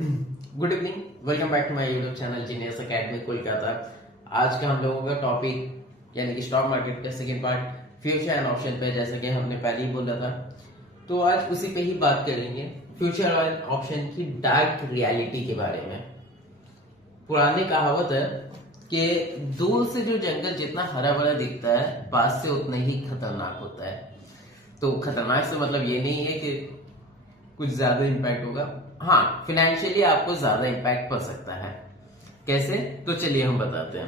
Good evening, welcome back to my YouTube channel genius academy Kolkata. आज का हम लोगों का टॉपिक यानी कि स्टॉक मार्केट का second part future and option पे, जैसा कि हमने पहले ही बोला था। तो आज उसी पे ही बात करेंगे, फ्यूचर एंड ऑप्शन की डार्क रियलिटी के बारे में। पुरानी कहावत है कि दूर से जो जंगल जितना हरा भरा दिखता है, पास से उतना ही खतरनाक होता है। तो खतरनाक से मतलब ये नहीं है कि कुछ ज्यादा इम्पैक्ट होगा, हाँ फिनेंशियली आपको ज्यादा इम्पैक्ट पड़ सकता है। कैसे? तो चलिए हम बताते हैं।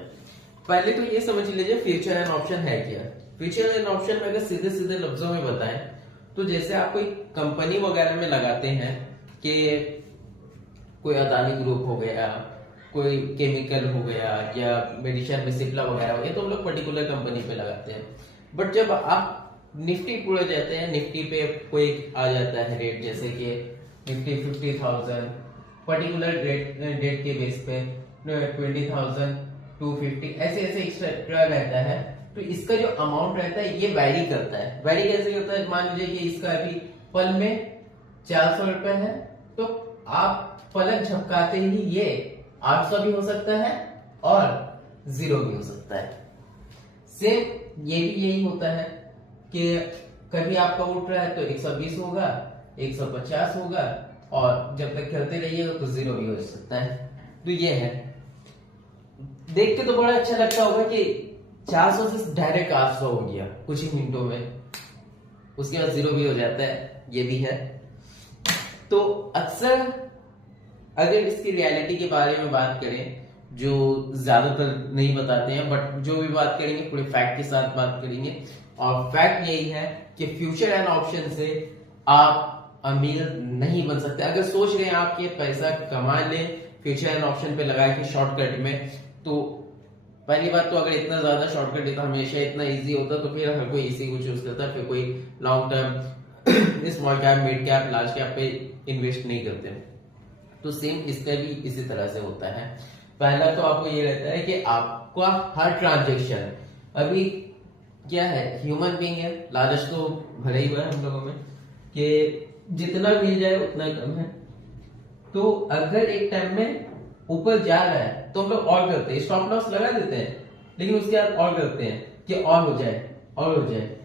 पहले तो ये समझ लीजिए फ्यूचर एंड ऑप्शन है क्या। फ्यूचर एंड ऑप्शन में अगर सीधे सीधे लफ्जों में बताएं तो जैसे आप कोई कंपनी वगैरह में लगाते हैं कि कोई अदानी ग्रुप हो गया, कोई केमिकल हो गया या मेडिसिन में सिप्ला वगैरह हो गया, तो हम लोग पर्टिकुलर कंपनी पे लगाते हैं। बट जब आप निफ्टी पूरे जाते हैं, निफ्टी पे कोई आ जाता है रेट, जैसे कि निफ्टी 50,000 पर्टिकुलर डेट के बेस पे 20,000 250 ऐसे ऐसे एक्स्ट्रा रहता है। तो इसका जो अमाउंट रहता है ये वैरी करता है। वैरी कैसे करता है? मान लीजिए कि इसका अभी पल में 400 रुपए है, तो आप पलक झपकाते ही ये 800 भी हो सकता है और 0 भी हो सकता है। सेम ये भी यही होता है कि कभी आपका उठ रहा है तो 120 होगा, 150 होगा, और जब तक करते रहिएगा तो 0 भी हो सकता है। तो ये है, देख के तो बड़ा अच्छा लगता होगा कि 400 से डायरेक्ट 800 हो गया कुछ ही मिनटों में, उसके बाद 0 भी हो जाता है, ये भी है। तो अक्सर अगर इसकी रियलिटी के बारे में बात करें, जो ज्यादातर नहीं बताते हैं, बट जो भी बात करेंगे पूरे फैक्ट के साथ बात करेंगे। और फैक्ट यही है कि फ्यूचर एंड ऑप्शन से आप अमीर नहीं बन सकते। अगर सोच रहे हैं आप कि पैसा कमा लें फ्यूचर एंड ऑप्शन पे लगा के शॉर्टकट में, तो पहली बात तो अगर इतना ज्यादा शॉर्टकट देता, हमेशा इतना इजी होता, तो फिर हर कोई इसी को चूज करता, फिर कोई long term small cap, mid cap, large cap पे इन्वेस्ट नहीं करते। तो सेम इसका भी इसी तरह से होता है। पहला तो आपको ये रहता है कि आपका हर ट्रांजेक्शन, अभी क्या है, ह्यूमन बीइंग है, लालच तो भरा ही हुआ है हम लोगों में कि जितना मिल जाए उतना कम है। तो अगर एक टाइम में ऊपर जा रहा है तो हम लोग और करते हैं, स्टॉप लॉस लगा देते हैं, लेकिन उसके बाद और करते हैं कि और हो जाए और हो जाए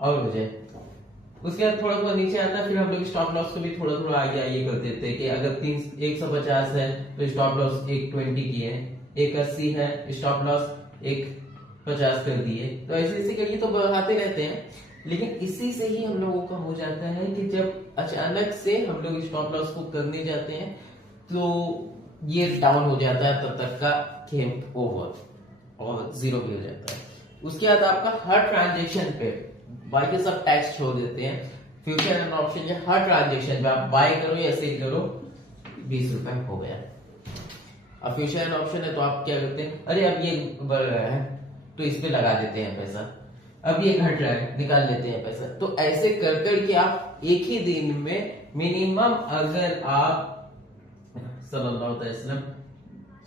और हो जाए। उसके बाद थोड़ा थोड़ा नीचे आता है, फिर हम लोग स्टॉप लॉस को भी थोड़ा थोड़ा आगे आगे कर देते हैं कि अगर 150 है तो स्टॉप लॉस 120 किए, 180 है स्टॉप लॉस 150 कर दिए। तो ऐसे ऐसे करिए तो बढ़ाते रहते हैं। लेकिन इसी से ही हम लोगों का हो जाता है कि जब अचानक से हम लोग स्टॉप लॉस को करने जाते हैं तो ये डाउन हो जाता है, तब तक का गेम ओवर और 0 भी हो जाता है। उसके बाद आपका हर ट्रांजेक्शन पे, बाकी सब टैक्स छोड़ देते हैं, फ्यूचर एंड ऑप्शन के हर ट्रांजेक्शन पे आप बाय करो या सेल करो 20 रुपए हो गया। अब फ्यूचर एंड ऑप्शन है तो आप क्या करते हैं, अरे अब ये बढ़ रहा है तो इस पे लगा देते हैं पैसा, अब ये घट रहा है निकाल लेते हैं पैसा। तो ऐसे कर कर के आप एक ही दिन में मिनिमम, अगर आप सल्लल्लाहु अलैहि वसल्लम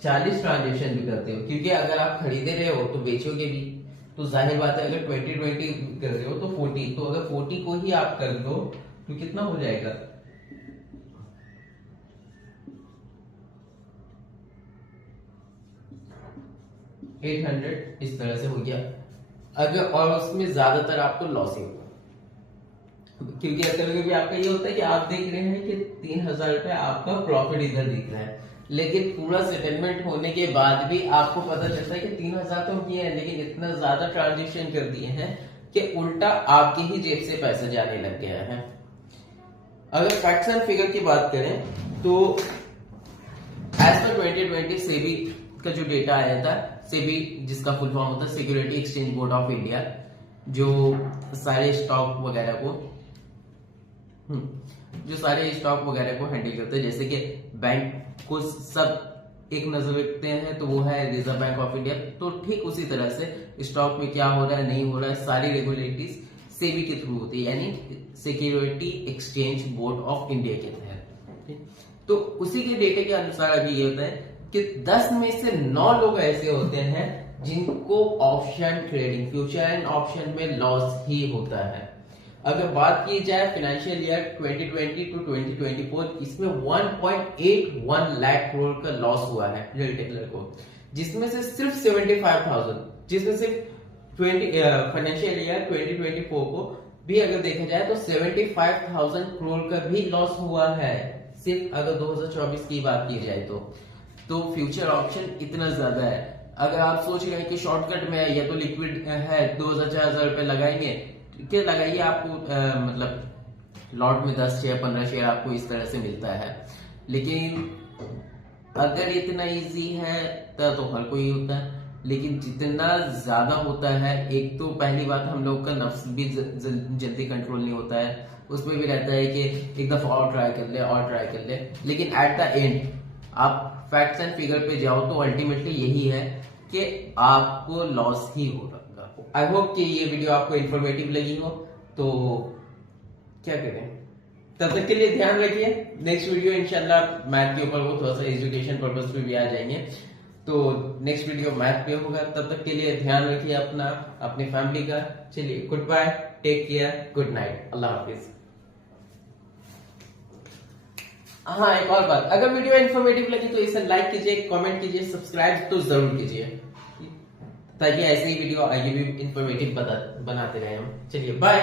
40 ट्रांजेक्शन भी करते हो, क्योंकि अगर आप खरीदे रहे हो तो बेचोगे भी, तो जाहिर बात है अगर 20-20 कर रहे हो तो 40, तो अगर 40 को ही आप कर दो तो कितना हो जाएगा, 800 इस तरह से हो गया। अगर और उसमें ज्यादातर आपको लॉस ही होगा, क्योंकि असल में भी आपका ये होता है कि आप देख रहे हैं कि 3,000 रुपए आपका प्रॉफिट इधर दिख रहा है, लेकिन पूरा सेटलमेंट होने के बाद भी आपको पता चलता है कि 3,000 तो किए हैं, लेकिन इतना ज्यादा ट्रांजेक्शन कर दिए हैं कि उल्टा आपकी ही जेब से पैसा जाने लग गया है। अगर फैक्ट्स एंड फिगर की बात करें तो एज पर 2020 सेबी का जो डेटा आया था, सेबी जिसका फुल फॉर्म होता है security exchange board of India, जो सारे स्टॉक वगैरह को हैंडल करते हैं, जैसे कि बैंक को सब एक नजर रखते हैं तो वो है रिजर्व बैंक ऑफ इंडिया। तो ठीक उसी तरह से स्टॉक में क्या हो रहा है नहीं हो रहा है, सारी रेगुलेटरीज सेबी के थ्रू होती है, यानी security exchange board of India के तहत। तो उसी के डेटे के अनुसार अभी ये होता है कि 10 में से 9 लोग ऐसे होते हैं जिनको option trading, future and option में लॉस ही होता है। अगर बात की जाए फाइनेंशियल ईयर 2020 टू 2024, इसमें 1.81 लाख करोड़ का लॉस हुआ है रिटेलर को, जिसमें से सिर्फ 75,000, जिसमें सिर्फ फाइनेंशियल ईयर 2024 को भी अगर देखा जाए तो 75,000 करोड़ का भी लॉस हुआ है, सिर्फ अगर 2024 की बात की जाए तो फ्यूचर ऑप्शन इतना ज्यादा है। अगर आप सोच रहे हैं कि शॉर्टकट में है या तो लिक्विड है 2,000-4,000 रुपए लगाएंगे, क्या लगाइए, आपको मतलब लॉट में 10 शेयर 15 शेयर आपको इस तरह से मिलता है। लेकिन अगर इतना इजी है तो हर कोई होता है, लेकिन जितना ज्यादा होता है, एक तो पहली बात हम लोग का नफ्स भी जल्दी कंट्रोल नहीं होता है, उसमें भी रहता है कि एक दफा और ट्राई कर ले, लेकिन एट द एंड आप फैक्ट्स एंड फिगर पे जाओ तो अल्टीमेटली यही है कि आपको लॉस ही होगा। आई होप कि ये वीडियो आपको इंफॉर्मेटिव लगी हो, तो क्या करें, तब तक के लिए ध्यान रखिए। नेक्स्ट वीडियो इंशाल्लाह मैथ के ऊपर, वो थोड़ा सा एजुकेशन पर्पस पे भी आ जाएंगे, तो नेक्स्ट वीडियो मैथ पे होगा। तब तक के लिए ध्यान रखिए अपना, अपनी फैमिली का। चलिए, good bye, take care, good night, अल्लाह हाफिज। हाँ, एक और बात, अगर वीडियो इन्फॉर्मेटिव लगी तो इसे लाइक कीजिए, कमेंट कीजिए, सब्सक्राइब तो जरूर कीजिए, ताकि ऐसे ही वीडियो आगे भी इन्फॉर्मेटिव बनाते रहे हम। चलिए, बाय।